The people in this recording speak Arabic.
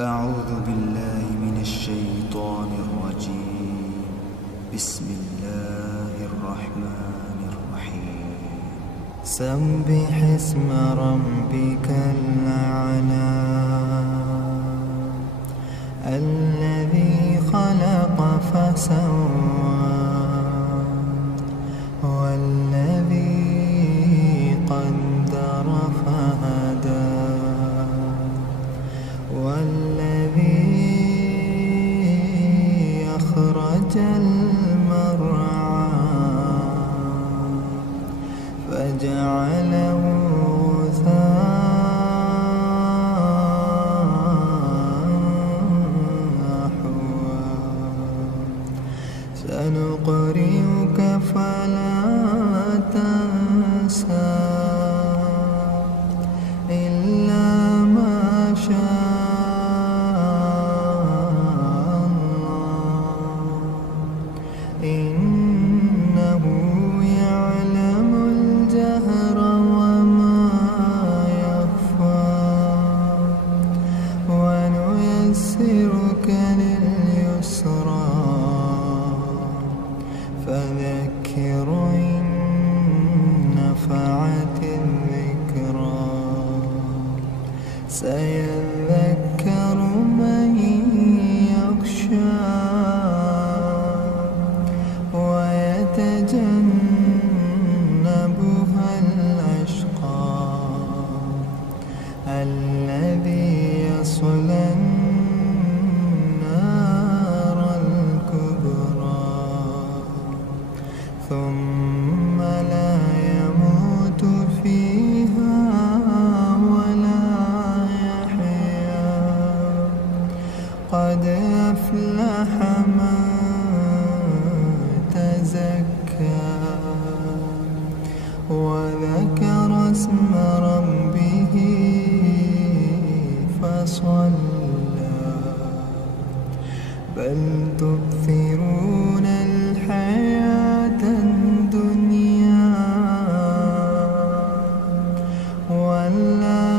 أعوذ بالله من الشيطان الرجيم. بسم الله الرحمن الرحيم. سبح اسم ربك الأعلى الذي خلق فسوى والذي قدر فهدى والذي أخرج المرعى فجعله غثاء أحوى سنقرئك فلا تنسى إلا ما شاء إنه يعلم الجهر وما يخفى ونيسرك لليسرى فذكر إن نفعت الذكرى سيذكر من يخشى ويتجنبها الأشقى الذي يصلى النار الكبرى ثم لا يموت فيها ولا يحيا قد أفلح من تزكى وذكر اسم ربه فصلى بل تؤثرون الحياة الدنيا والآخرة